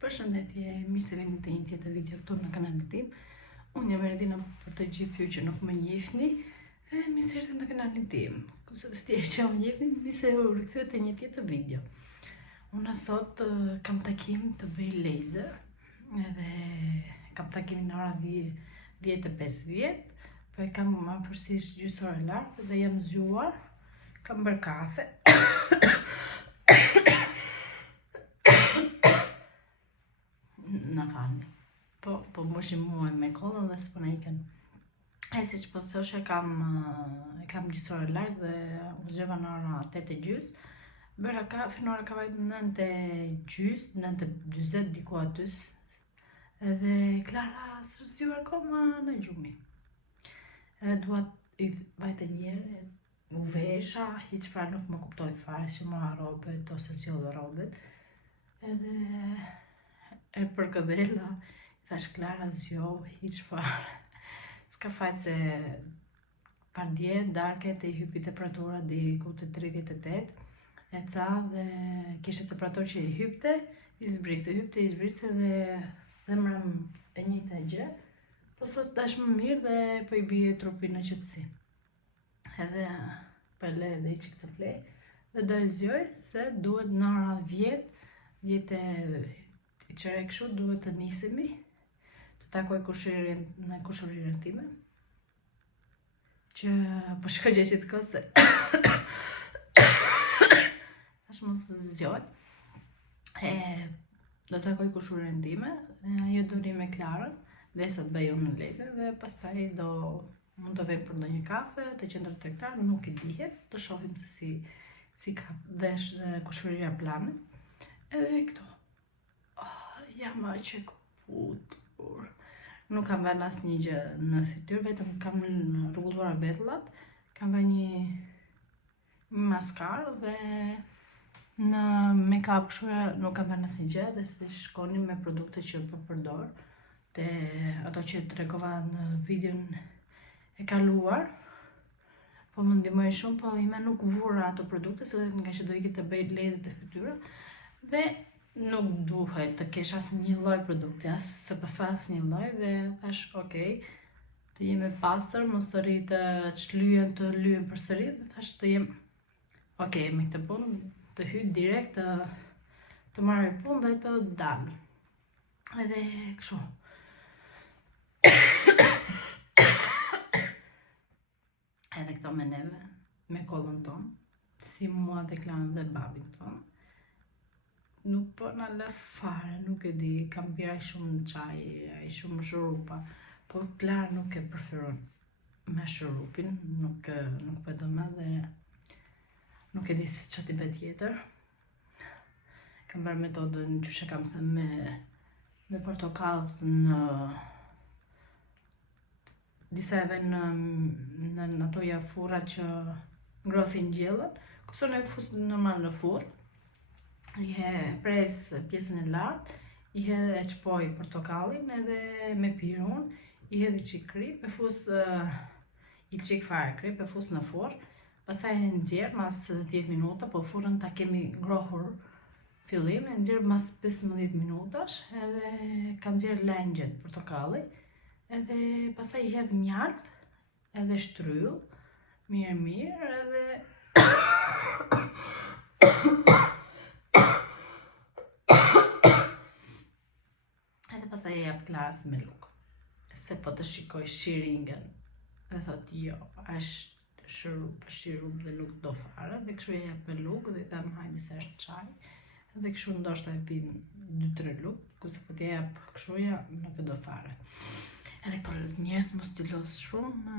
Përshëndetje, mirë se vini te një tjetër video këtu në kanalin tim. Unë jam Eredina për të gjithë ju që nuk më njihni dhe mirë se erdhët në kanalin tim. Kurse të tjerë që më njihni, mirë se u rikthyet te një tjetër video. Unë sot kam takim të bëj laser edhe kam takimin në ora 10:50, po e kam afërsisht gjysmë ore lart dhe jam zgjuar, kam bërë kafe. Në falni. Po mbushim muaj me kollën dhe s'po na ikën. E siç po thoshe, kam gjysmë ore lart dhe u zgjova në ora 8:30. Bëra kafe në ora ka vajtë 9:30, 9:40 diku aty. Edhe Klara s'u zgjuar akoma në gjumi. Dua i vajte njerë, u vesha, hiç fare nuk më kuptoj fare, që mora robet ose sjellë robet. Edhe e përkëdhela, thash Klara zgjohu, hiç fare. S'ka faj se pandje darket i hypi temperatura diku te 38. E ca dhe kishte temperaturë që i hypte, i zbriste dhe mram e njëjta gjë. Po sot tash më mirë dhe po i bie trupi në qetësi. Edhe po e le edhe çik të flej dhe do e zgjoj se duhet në ora 10 i qere kështu duhet të nisemi, të takoj në kushërinë time, që po shkoj gjithë kohë se tash mos zgjoj. Do të takoj kushërinë time, ajo do ri me Klarën, derisa të bëj unë në laser dhe pastaj mund të vej për ndonjë kafe te qendra tregtare, nuk e dihet, do shohim se si ka vesh kushëria plane. Edhe këto. Jam aq e kaputur. Nuk kam vënë asnjë gjë në fytyrë, vetëm kam rregulluar betullat, kam vënë një maskarë dhe në make-up kështu nuk kam vënë asnjë gjë, dhe se shkoni me produkte që po përdor, te ato që tregova në videon e kaluar. Po më ndihmoi shumë, po ime nuk vura ato produkte, se nga që do ikit të bëj laser të fytyra dhe nuk duhet të kesh asnjë lloj produkti, as SPF asnjë lloj, dhe thash okay, të jem e pastër, mos të rri të lyhen përsëri, dhe thash të jem okay me këtë punë, të hyj direkt të marrë punë dhe të dal. Edhe kështu. Edhe këto me neve, me kollën tonë, si mua dhe Klarën dhe babin tonë. Nuk po na lë fare, nuk e di, kam pirë aq shumë çaj, aq shumë shurupa, po Klara nuk e preferon me shurupin, nuk po e do më dhe nuk e di se ç'a t'i bëj tjetër. Kam bërë metodën që kam thënë me portokallë në disa e vënë në ato furra që ngrohin gjellën, kurse ne fus normal në furrë. I pres pjesën e lartë, i e çpoj portokallin edhe me pirun, i hedh çik krip, e fus i çik fare krip, e fus në furrë, pastaj e nxjerr mas 10 minuta, po furrën ta kemi ngrohur fillim, e nxjerr mas 15 minutash, edhe ka nxjerr lengjet portokalli, edhe pastaj i hedh mjalt, edhe shtryll, mirë, edhe pastaj e jap Klarës me luk. Se po të shikoj shiringën dhe thot jo, është shirup dhe nuk do fare, dhe kështu e jap me luk dhe i them hajde se është çaj, dhe kështu ndoshta e pin 2-3 luk, kurse po t'ja jap kështu ja nuk e do fare. Edhe këto njerëz mos t'i lodh shumë,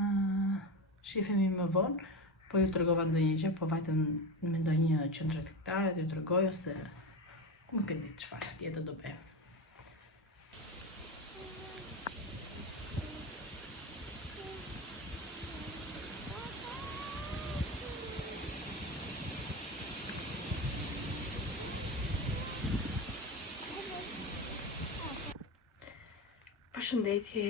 shifemi më vonë, po ju tregova ndonjë gjë, po vajtëm me ndonjë qendër tregtare t'ju tregoj, ose nuk e di çfarë tjetër do bëj. Përshëndetje,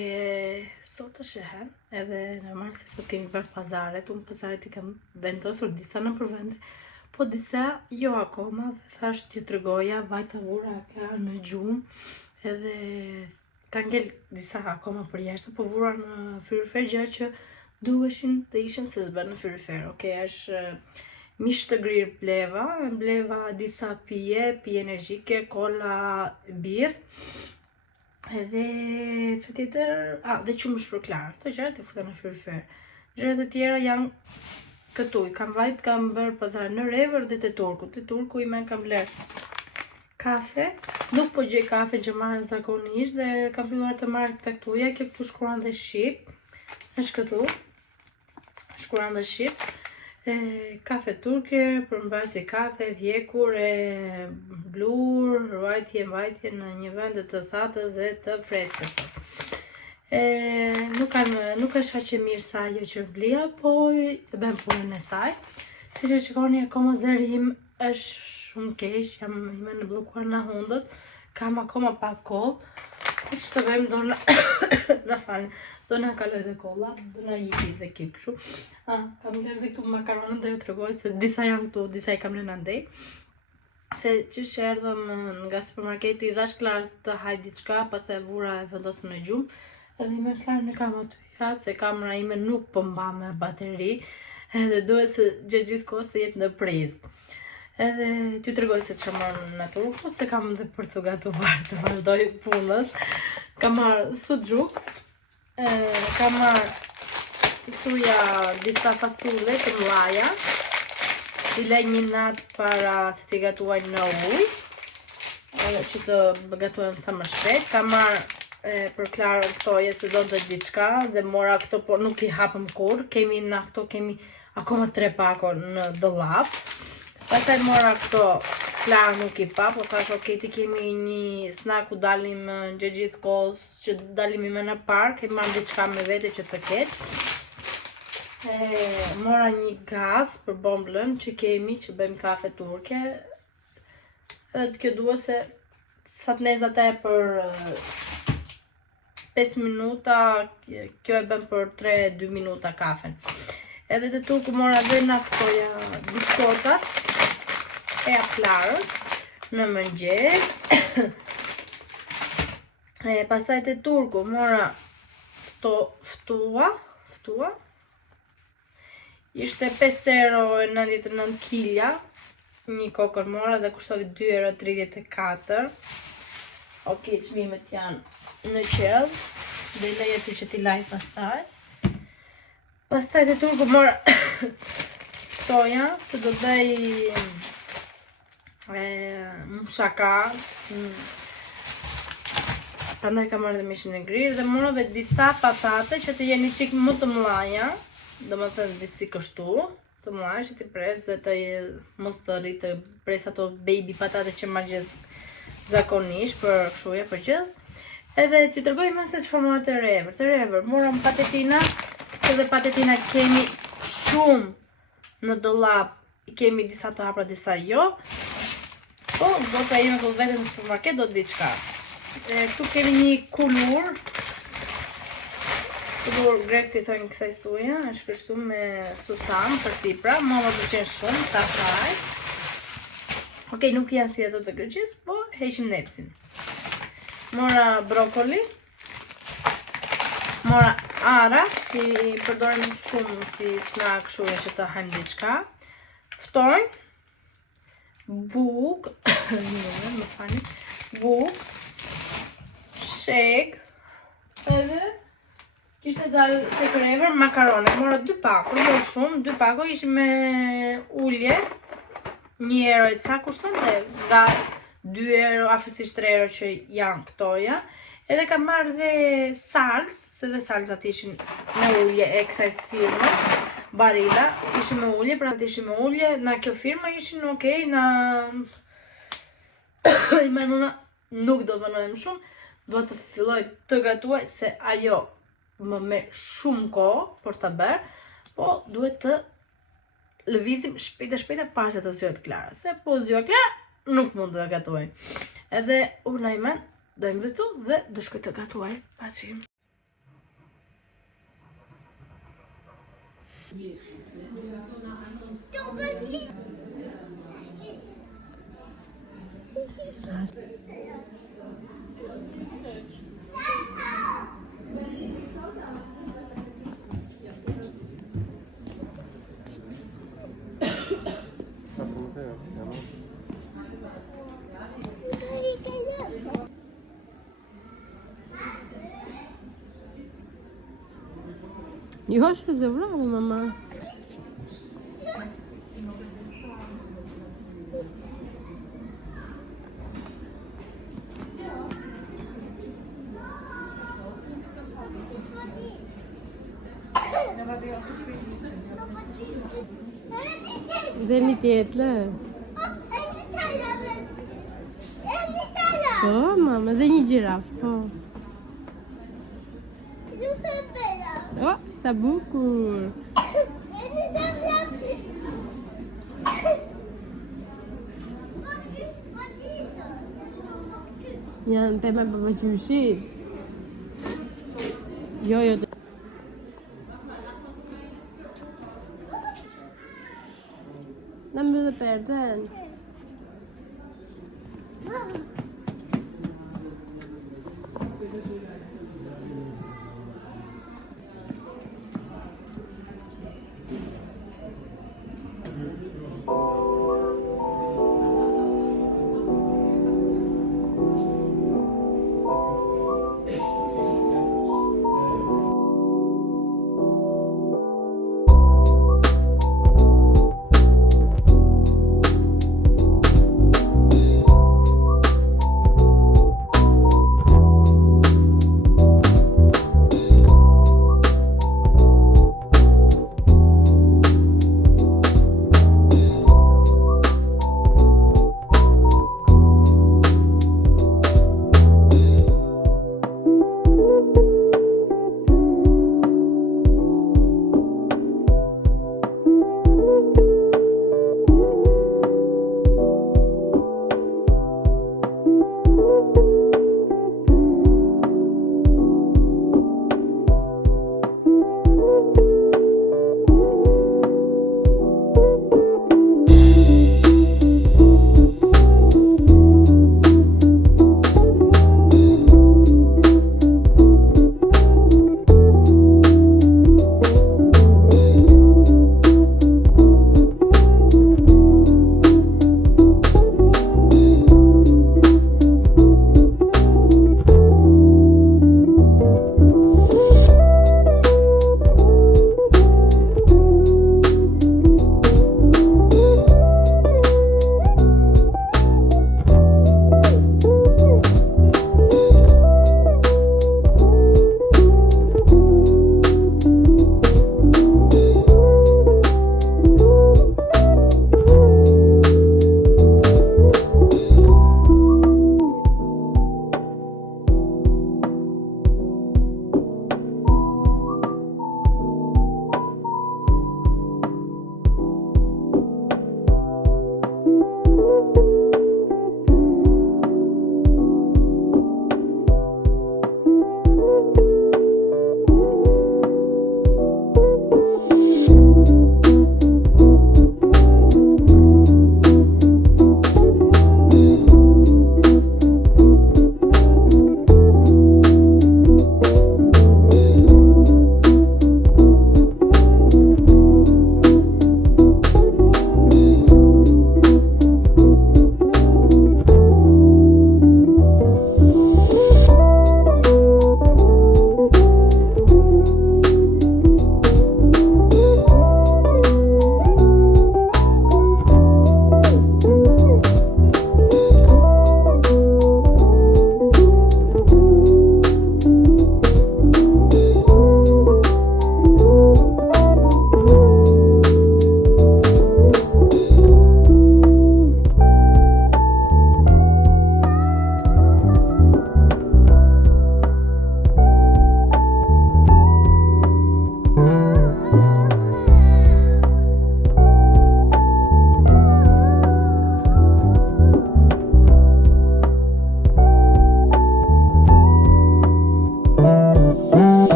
sot është e hënë, edhe normal se sot kemi bërë pazaret, unë pazaret i kam vendosur disa në përvende, po disa jo akoma, dhe thash t'ju tregoja, vajta vura ka në gjumë, edhe ka ngel disa akoma për jashtë, po vura në frigorifer, gjë që duheshin të ishin se s'bën në frigorifer. Okej, është mish të grirë bleva disa pije energjike, kola, birë, edhe që tjetër, dhe qumësh për klarë, të gjërat e futa në frigorifer. Gjërat e tjera janë këtu, kam bërë pazar në Revër dhe te Turku i men kam bler kafe, nuk po gjej kafe që marrën zakonisht dhe kam filluar të marrë këta këtuja, kjo këtu shkruan dhe shqip, është këtu, shkruan dhe shqip, kafe turke, përmbajtje kafe, vjekur, blur, ruajtje mbajtje në një vend të thatë dhe të freskët. Nuk është aq e mirë sa ajo që blia, po e bën punën e saj. Siç e shikoni, akoma zëri im është shumë keq, jam në bllokuar në hundët, kam akoma pak koll. Që të bëjmë, do na kaloj dhe kolla, do na jiki dhe kik kështu. Kam lërë dhe këtu makaronën dhe ju tregoj se disa janë këtu, disa i kam lënë andej. Se që erdhëm nga supermarketi, i dhash Klarës të haj diçka, pastaj e vura e vendosëm në gjumë, edhe i me Klarën e kam aty, se kamera ime nuk po mba me bateri, edhe duhet se gjithë kohës të jetë në prizë. Edhe t'ju tregoj se që marrë në Turku, se kam dhe për të gatuar të vazhdoj punës. Kam marrë suxhuk, kam marrë këtuja disa pastulle të mlaja, i lej një natë para se t'i gatuaj në ujë, edhe që të gatuajnë sa më shpejt. Kam marrë për Klarë këtoje se do të diçka dhe mora këto, por nuk i hapëm kur. Kemi na këto, kemi akoma 3 pako në dollap. Pastaj mora këto, Klara nuk i pa, po thash ok, ti kemi një snack ku dalim gjithë kohës, që dalim i me në park, e marrë diçka me vete që të ketë. Mora një gaz për bomblën që kemi, që bëjmë kafe turke. Edhe kjo duhet se sa të nezat e për 5 minuta, kjo e bëm për 3-2 minuta kafen. Edhe të Turku mora dhe na këtoja biskotat e Klarës në mëngjes. Pastaj të Turku mora këto ftua. Ishte 5,99 kilja, një kokër mora dhe kushtoi 2,34 €. Ok, çmimet janë në qell, dhe i lej aty që t'i laj pastaj. Pastaj të Turku mora këtoja, se do bëj mushaka, prandaj kam marrë dhe mishin e grirë, dhe mora dhe disa patate që të jeni qik më të mlaja, do më thënë disi kështu, të mlaja që t'i pres dhe të mos të rritë të pres ato baby patate që ma gjithë zakonisht për këshuja për gjithë. Edhe t'ju tregoj më se çfarë mora të Revër, mora më patetina, edhe patetina kemi shumë në dollap, kemi disa të hapra, disa jo, po do të jemi të vetëm në supermarket, do të diçka. Këtu kemi një kulur grek t'i thojnë kësaj stuja, është kështu me susam për sipra, më pëlqen shumë, ta fry. Ok, nuk janë si ato të Greqis, po heqim nepsin. Mora brokoli, mora ara, i përdorim shumë si snack shuja që të hajmë diçka. Ftojnë, buk, sheg, edhe kishte dalë tek Revër makarone. Mora 2 pako, jo shumë, 2 pako ishin me ulje, 1 euro e ca kushton dhe nga 2 euro, afërsisht 3 euro që janë këtoja. Edhe kam marrë dhe salcë, se dhe salcat ishin me ulje e kësaj firmës, Barilla, ishin me ulje, pra të ishin me ulje, na kjo firma ishin okej, i menuna nuk do vënojmë shumë, do të filloj të gatuaj, se ajo më merr shumë kohë për ta bërë, po duhet të lëvizim shpejt para se të zgjohet Klara, se po zgjohet Klara, nuk mund të gatuaj. Edhe urna ime do e mbytu dhe do shkoj të gatuaj. Paqim. Don't Jo, është zëvrave, mama. Dhe një tjetë, lë. Po, mama, dhe një gjiraf, po. O, sa bukur. Janë pema për qyshi. Jo. Në mbyllë perden.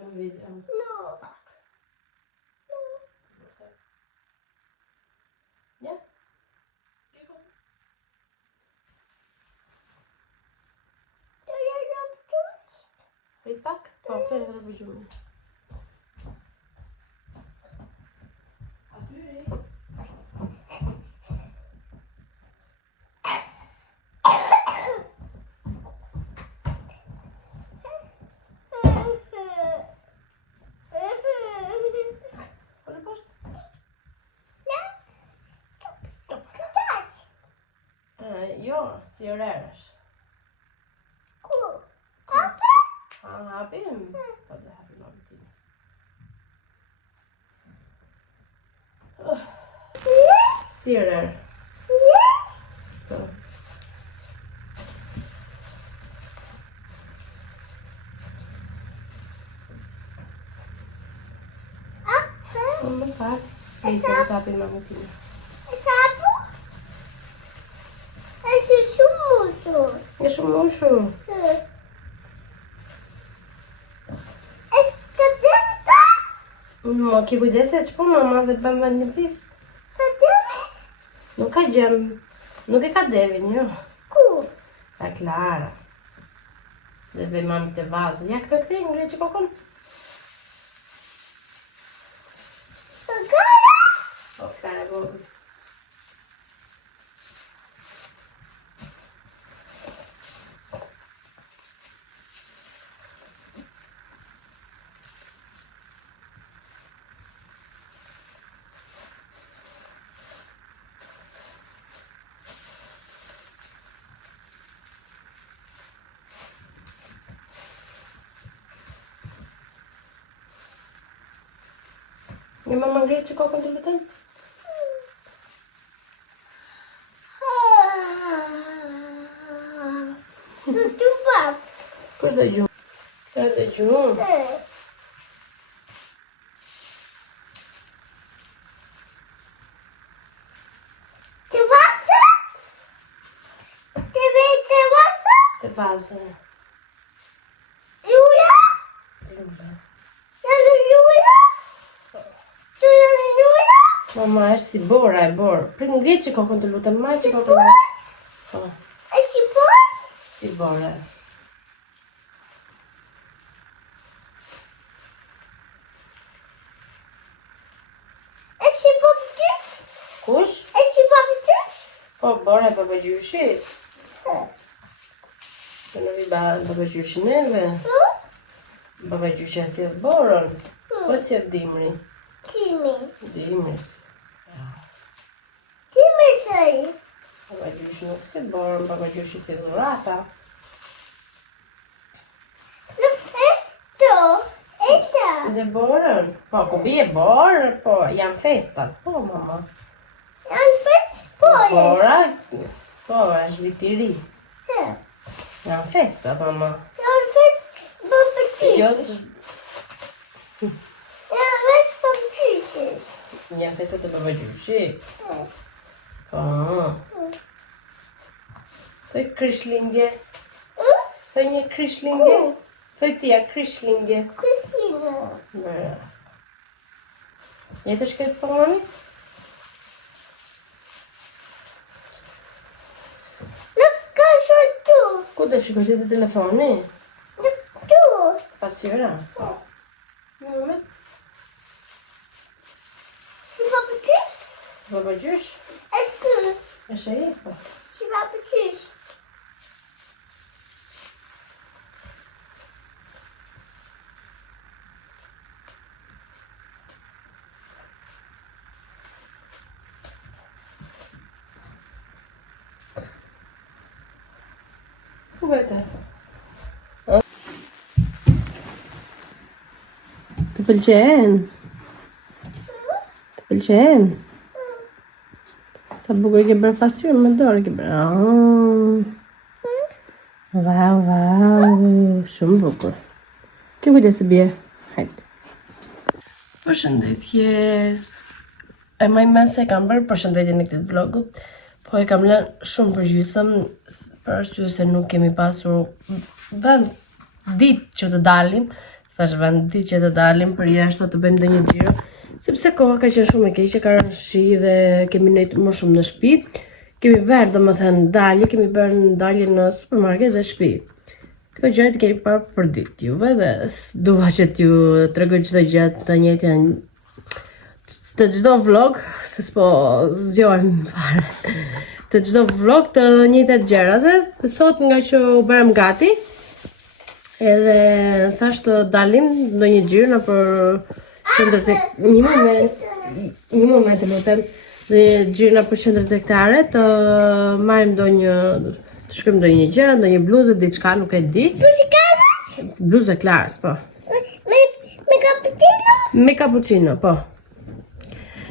në video. Ja? I pak? Po, kërë dhe për gjumë. Jo, si orërësh. Hapim? Po dhe hapim mamën time. Si orërë. Po. Më pak. E se të hapim mamën time. E shumë ushu. Mo, ki kujdese që po mama dhe të bëmë një pisë. Nuk ka gjem. Nuk e ka devin, jo. Ka Klara. Dhe të bëjmë mami të vazu. Ja këtë ngre që kokon. O, Klara, vogë. Një mama ngre që kokën të lutën? Kërë dhe gjumë? Kërë dhe gjumë? Të vazë. Lura. Mama është si bora e borë. Për ngre që kokën të lutën, ma që kokën të lutën. Si bora. Kush? Po, bora e babagjushit. Të në vi babagjushi neve. Babagjushja si e borën. Po si e dimri. Dimris. Babagjushi nuk si borën, babagjushi si dhurata. Dhe borën. Po, ku bie borë, po, janë festat. Po, mama. Bora, po, është viti ri. Janë festat, mama. Jo, janë festat të babagjushit. Po. Thoj kryshlindje. Thoj një kryshlindje. Thoj tia kryshlindje. Bëra. Jetë shkret për mami? Ku të shikosh të telefoni? Pasyra? Në moment? Babagjush? Është e po? Ku bëjte? Të pëlqen? Të pëlqen? Sa bukur ke bërë pasyrë, me dorë ke bërë. Wow, shumë bukur. Kjo kujtë se bje? Hajtë. Përshëndetjes. E maj men se kam bërë përshëndetje në këtë vlogut, po e kam lënë shumë përgjysëm, për arsye se nuk kemi pasur vend ditë që të dalim, Thash vendi që të dalim për jashtë të bëjmë ndonjë xhiro, sepse koha ka qenë shumë e keqe, ka rënë shi dhe kemi nejtë më shumë në shtëpi. Kemi bërë domethënë dalje, kemi bërë dalje në supermarket dhe shtëpi. Këto gjëra i keni parë për ditë juve dhe dua që t'ju tregoj çdo gjë të njëjtën të çdo vlog, se s'po zgjohem fare. Të çdo vlog të njëjtat gjëra dhe sot nga që u bërëm gati, edhe thash të dalim ndonjë xhiro në për qendër tek një moment lutem. Dhe gjirë në për qendër tregtare të marrim të shkrim ndonjë gjë, ndonjë bluzë, diçka, nuk e di. Bluzë Klarës, po. Me cappuccino? Me cappuccino, po.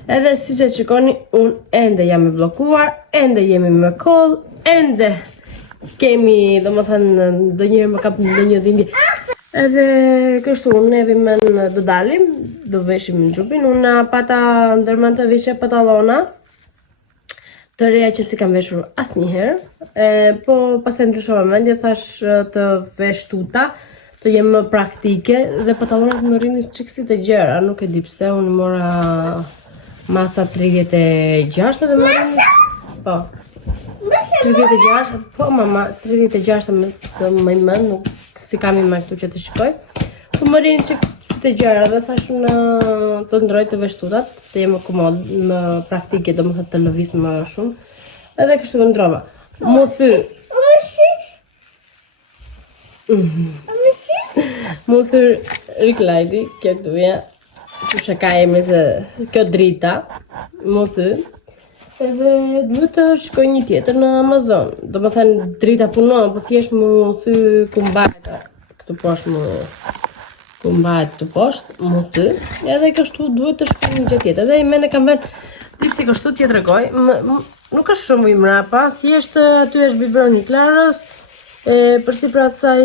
Edhe si që shikoni, unë ende jam e bllokuar, ende jemi me koll, ende kemi, domethënë, ndonjëherë më kap ndonjë dhimbje. Edhe kështu, unë edhe do dalim, do veshim në xhupin, unë pata ndërmend të veshja pantalona të reja që si kam veshur asnjëherë, po pastaj ndryshova mendje, thash të vesh tuta, të jem më praktike dhe pantalonat më rrinin çik si të gjera, nuk e di pse, unë mora masa 36 dhe më rrinin, po. 36, po mama, 36 më i mend, nuk si kam i me këtu që të shikoj. Po më rinë që si të gjera dhe thash unë të ndroj të vesh tutat, të jem më komod, më praktike, do më thëtë të lëvis më shumë. Edhe kështu ndrova. Mu thy. Mu thy Riklajdi, kjo këtuja, që shaka jemi se kjo drita, mu thy. Edhe duhet të shkoj një tjetër në Amazon. Do më thënë drita punon, po thjesht mu thy ku mbajt këtu poshtë ku mbajt të poshtë, mu thy. Edhe kështu duhet të shkoj një gjë tjetër. Edhe i mene kam vetë, disi kështu t'je tregoj, nuk është shumë i mrapa, thjesht aty është biberoni Klarës, përsipër asaj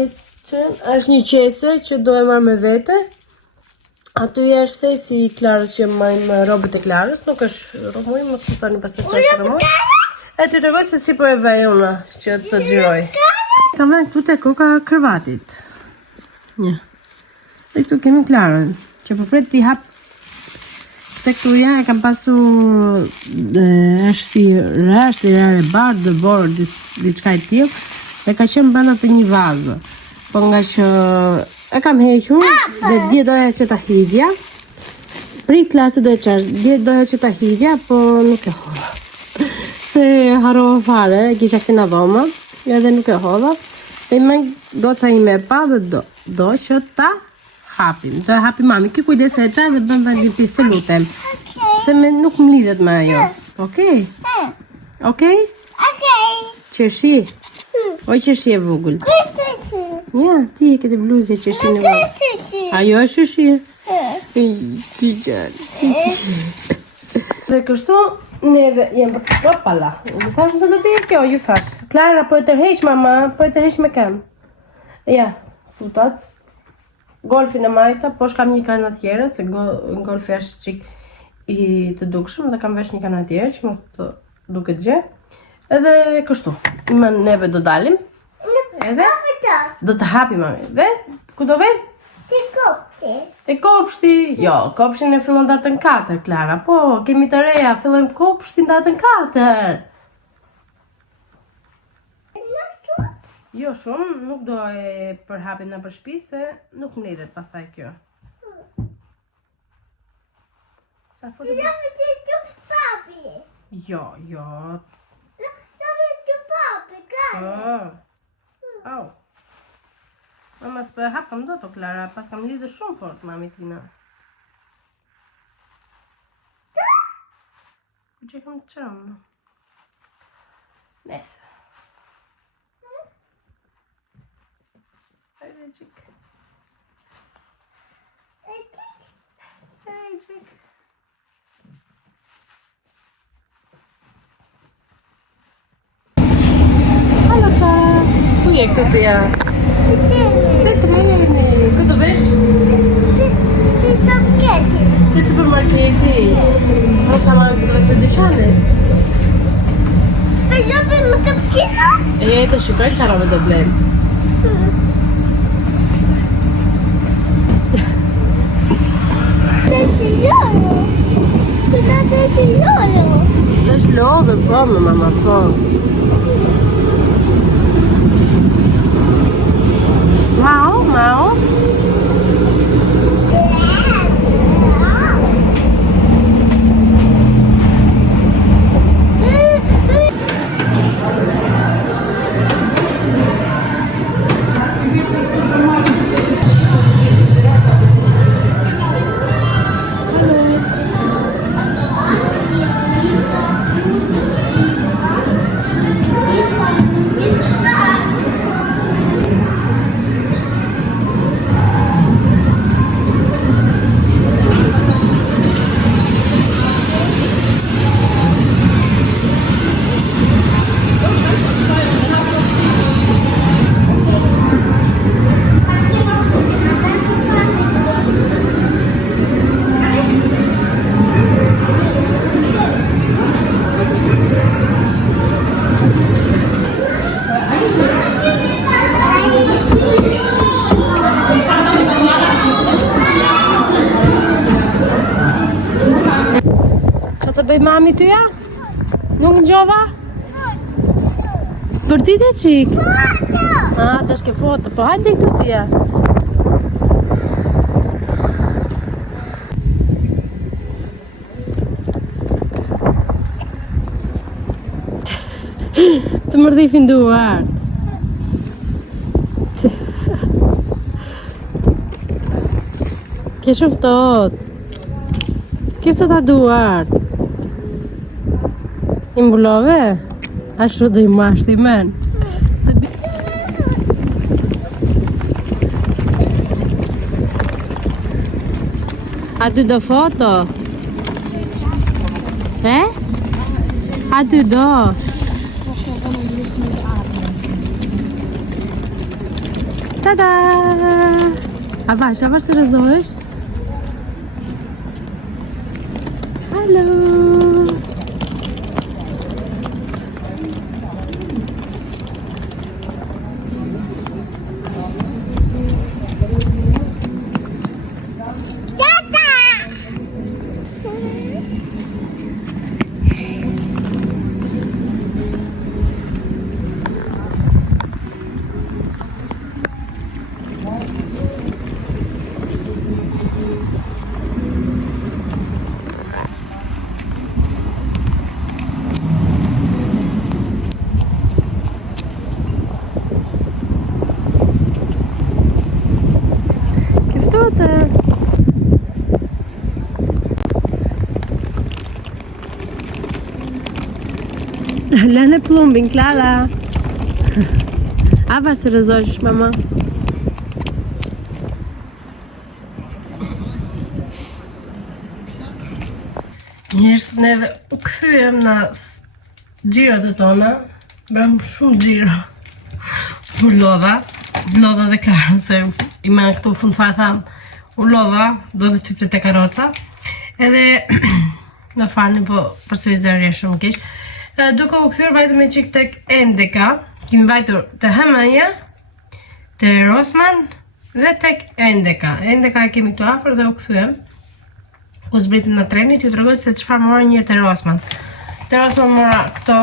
që është një qese që do e marr me vete. Aty është thesi i Klarës që majmë robët e Klarës, nuk është romuj, mos më thoni pastaj se është romuj. E t'ju tregoj se si po e vej unë që të xhiroj. Kam vënë këtu te koka krevatit. Një. Dhe këtu kemi Klarën, që po pret t'i hap tek këtuja e kam pasur është i rare bardhë, dhe borë, diçka e tillë, dhe ka qenë brenda të një vazë. Po nga që e kam hequr dhe dje doja që ta hidhja. Prit klasë doja qash, dje doja që ta hidhja, po nuk e hodha. Se harova fare, kisha këtina dhoma, edhe nuk e hodha. Dhe me goca ime e pa dhe do që ta hapim. Do e hapim mami, ki kujdes e qa dhe bëm vendin pis të lutem. Se nuk më lidhet me ajo. Okej? Okej? Qeshi? Oj qeshi e vogël. Ja, ti e këtë bluzë që shi në vogël. Ajo është shi. Ti gjallë. Dhe kështu, neve jem për opala. Ju thash nëse do të kjo, ju thash. Klara, po e tërheq mama, po e tërheq me kam. Ja, tutat. Golfin e majta, po shkam një kanë tjere, se golfi është qik i të dukshëm dhe kam vesh një kanë tjere, që mos të duket gjë. Edhe kështu, neve do dalim. Edhe do të hapim mami. Dhe ku do vem? Te kopshti. Te kopshti? Jo, kopshtin e fillon datën 4, Klara. Po, kemi të reja, fillojmë kopshtin datën 4. Jo shumë, nuk do e përhapim në përshpi, se nuk më lidhet pastaj kjo. Sa foto? Do të të papi. Jo. Do të papi, Po. Au. Mama s'po e hapëm do të Klara, pas kam lidhë shumë fort, mami tina. Ku që kam të qëmë? Nese. Hajde qik. Hej qik. Halo ta. Ku je këtu të ja? Te treni. Ku të vesh? Te supermarketi. Te supermarketi. Po sa marrë se të dyqane? Po do të më cappuccino? Të shikoj çfarë do blem. ndodhur, po, mama, po. Mau. Të bëj mami tyja? Nuk në gjova? Për ti të qik? Të shke foto, po hajde këtu tja. Të mërdifin duart. Ke shuftot. Kiftë ta duart. I mbulove? Ashtu do i mashti men. A ty do foto? A ty do? Tada! A vash se rëzohesh? Halo! Lënë plumbin, Klara. A va se rëzosh, mama? Njerës neve u këthyem në gjirët e tona. Bërëm shumë gjiro. U lodha dhe Klara, se i me në këtu fund farë thamë. U lodha, do dhe typte të karoca. Edhe në falni, po përse i zërje shumë kishë. Duke u këthyrë vajtë me qik tek Endeka. Kemi vajtur të Hemënja, të Rosman dhe tek Endeka. Endeka e kemi këtu afër dhe u këthyem. Ku zbritim në trenit, ju të regoj se qëfar mora njërë të Rosman. Të Rosman mora këto.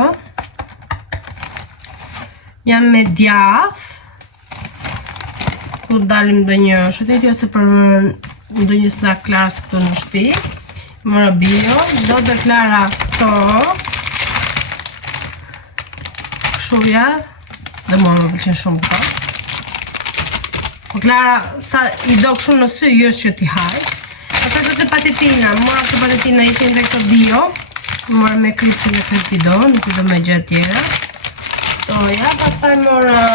Jam me djath. Ku dalim do një shëtiti ose për do një slak Klarës këtu në shpi. Mora bio, do dhe Klara këto. Shuja dhe mua më pëlqen shumë këto. Po Klara sa i do këshu në sy, jo që t'i haj. Ata të patetina, mora të patetina ishin dhe këto bio. Mora me krypsin e krypido, nuk i do me gjë tjera. Toja, pastaj mora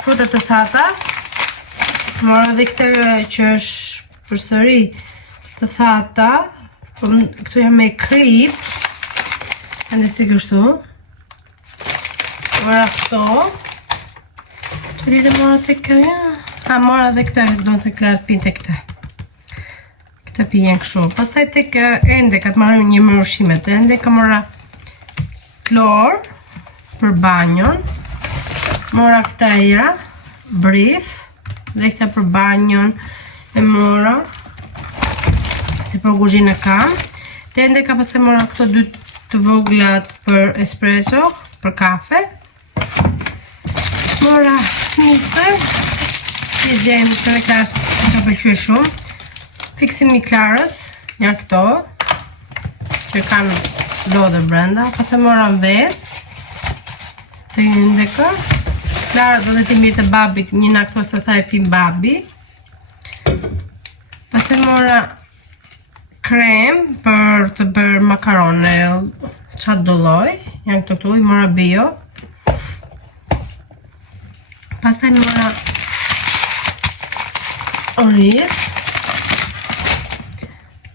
frutat të thata. Mora dhe këtë që është përsëri të thata. Këtu jam me kryp. Ende si kështu. Mora këto. Që dite mora të këja? Mora dhe këta, do në të Klarë pinë të këta. Këta pijen këshu. Pastaj të Endeka të marrim një mërushime të Endeka. Mora klor për banjon. Mora këta ja, brif. Dhe këta për banjon. E mora, si për guzhinë kam. Tende ka pastaj mora këto 2 të voglat për espresso, për kafe. Mora nisër, si gjemë të dhe Klarës ka pëlqyer shumë. Fiksim i Klarës, janë këto, që kanë lodër brenda. Pastaj mora ves, të ndekë. Klara do dhe të mirë të babit, një nga këto se tha e pim babi. Pastaj mora krem për të bërë makarone, qatë do lloj, janë këto këtu, i mora bio. Pastaj mora oriz.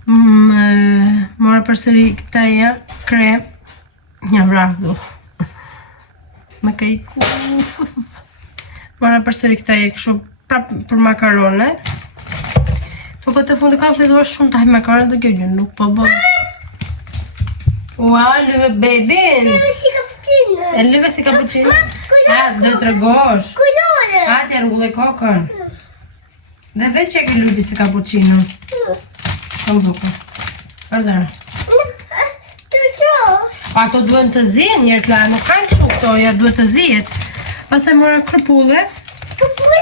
Mora përsëri këtaja krem, një vrahdu. Me ka iku. Mora përsëri këtaja kështu prap për makarone. Po këtë fundi ka filluar shumë të haj makaronë dhe kjo gjë nuk po bën. Ua, lëve bebin. Lëve si cappuccino. E lëve si cappuccino. A, do të regosh. Colore. A, t'ja rrugullë kokën. Dhe veç që ke ludi si cappuccino. Kom duke. Ardera. Ato duhen të zihen njërë Klarë, nuk kanë kështu këto, ja duhet të zihet. Pastaj mora kërpulle. Kërpulle?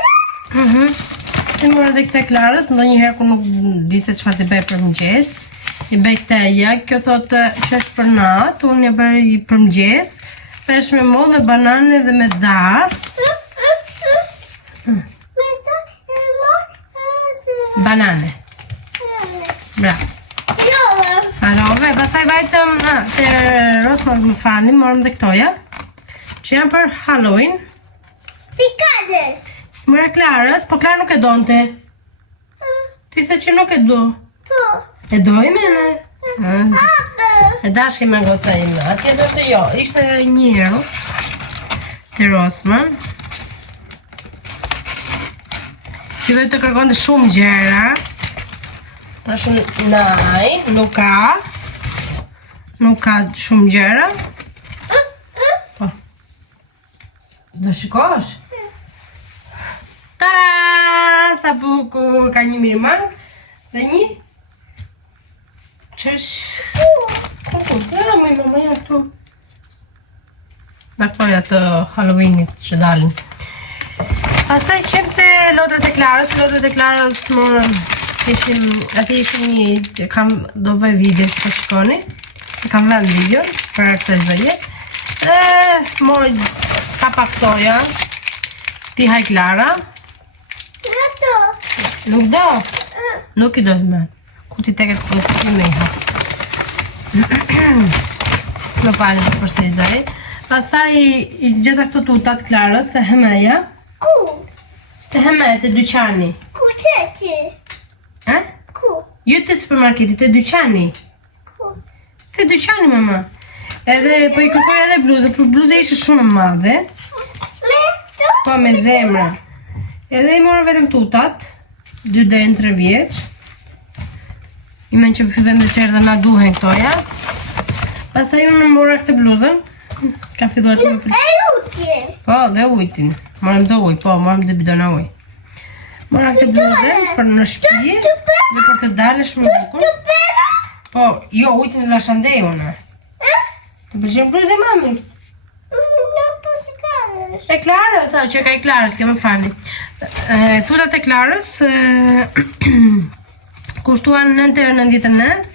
I mora dhe këte Klarës, ndonjëherë ku nuk di se çfarë të bëj për mëngjes. I bëj këteja, kjo thotë që është për natë, unë e bëj për mëngjes. Pesh me mollë, me banane dhe me darë. Banane. Bravo. Alove, pastaj vajtëm, te Rosmond më fani, morëm dhe këtoja, që janë për Halloween. Picades. Mëra Klarës, po Klarë nuk e donte. Ti the që nuk e do. Po. E doj mene? Papë. E dashke me goca ime. Atje do të jo, ishte një euro. Te Rosman. Ti dojtë të kërkonte shumë gjera. Ta shumë naj, nuk ka. Nuk ka shumë gjera. Po. Do shikosh? Tara! Sa bukur! Ka një mirëmang dhe një qësh... Kukur, ja, më ja këtu. Dhe këtoja të Halloweenit që dalin. Pastaj qem të lodrat e Klarës. Lodrat e Klarës morëm, ati ishim një, kam do vëj video që të shikoni. Kam vend video për akses vëje. Dhe morë kapa këtoja. Ti haj Klara. Nuk do? Nuk i dojnë me. Ku ti teket ku të me iha. Në palën të përsezari. Pastaj i gjitha këto tutat Klarës të hemeja. Ku? Të hemeja të dyqani. Ku qeqe? Ku? Jo të supermarketit, të dyqani. Ku? Të dyqani, mama. Edhe po i kërkoj edhe bluzë, për bluzë ishte shumë madhe. Me tu? Po me zemra. Edhe i morë vetëm tutat. 2 deri në 3 vjeç. I men që fillojmë të qerë dhe na duhen këtoja. Pastaj unë mora këtë bluzën. Ka filluar të më pëlqej. E ujtin. Po, dhe ujtin. Morëm do uj, po, morëm 2 bidona uj. Mora këtë bluzën për në shtëpi dhe për të dalë shumë bukur. Po, jo, ujtin e lashandej unë. Të pëlqen bluzë e mami? E Klarës, që ka i Klarës, ke më fali. Tutat e Klarës kushtuan 9,99 €.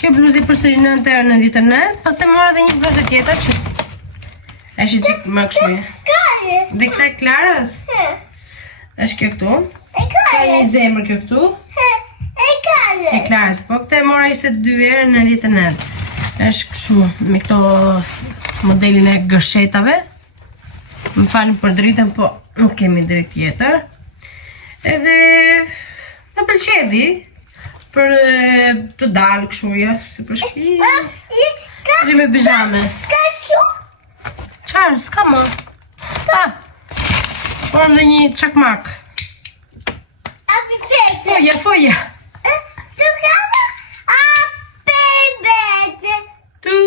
Kjo bluzi përsëri 9,99 €. Pastaj mora dhe një bluzë tjetër që është çik më kështu. Dhe këta e Klarës është kjo këtu. Ka një zemër kjo këtu. E Klarës, po këta e mora ishte 2,99 €. Është kështu me këto modelin e gërshetave. Më falem për dritën, po nuk kemi dritë tjetër. Edhe më pëlqevi për të dalë këshuja, si për shpi. Dhe me bijame. Qarë, s'ka më. Porëm dhe një çakmak. Foja, foja. Tu.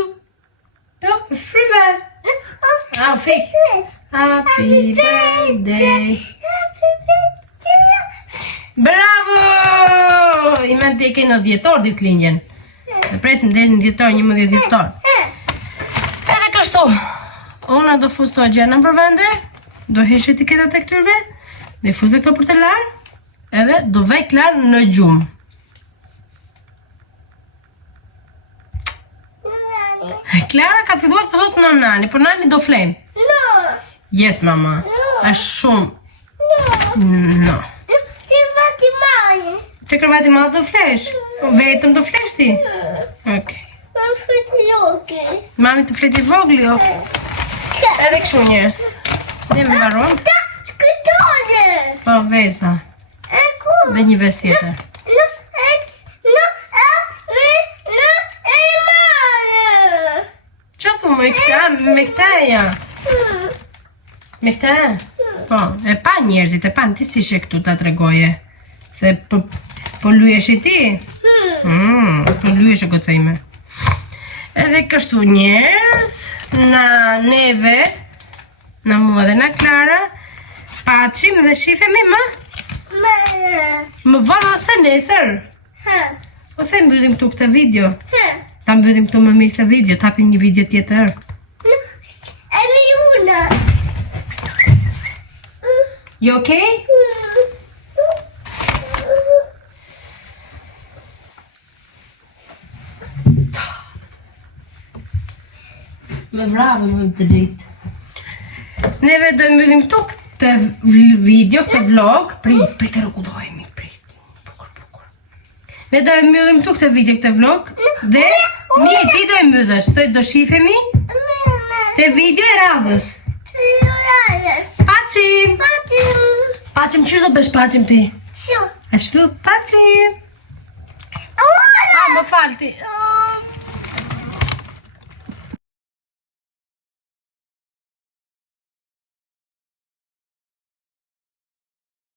Jo, frive. Fik. Happy birthday. Bravo! I men të ke në 10 orë ditë lindjen. Se presim deri në dhjetor, 11 dhjetor. Edhe kështu. Unë do fuz të gjenën për vende, do hish etiketat e këtyrve, dhe fuz e këto për të larë, edhe do vej klar në gjumë. Klara ka filluar të thotë në nani, por nani do flem. No. Yes, mama. Është shumë. No. Si vati mali. Te kërvati madhë do flesh? Vetëm do flesh ti? Ok. Ma friti loke. Mami të fleti vogli, ok. Edhe kështu njerës. Dhe me varon. Da, skutore. Po, veza. Eko. Dhe një vez tjetër. No, e male. Qa po me këta e ja? Me këta e? Po, e pa njerëzit, e pa në ti si shë këtu ta tregoje. Se po lujesh i ti? Po lujesh e goca ime. Edhe kështu njerëz, na neve, na mua dhe na Klara, paqim dhe shifemi më vonë ose nesër. Ose mbyllim këtu këtë video. Ta mbyllim këtu më mirë këtë video, tapim një video tjetër. E me juna. You okay? Me vrave më të dritë. Neve do mbyllim këtu këtë video, këtë vlog. Prit e rëkudohemi, prit. Pukur. Ne do mbyllim këtu këtë video, këtë vlog. Dhe, mirë, ti do mbyllesh, do shifemi të video e radhës. Paqim! Paqim, qështë do bësh paqim ti? Shumë. Ashtu, paqim! Më falti.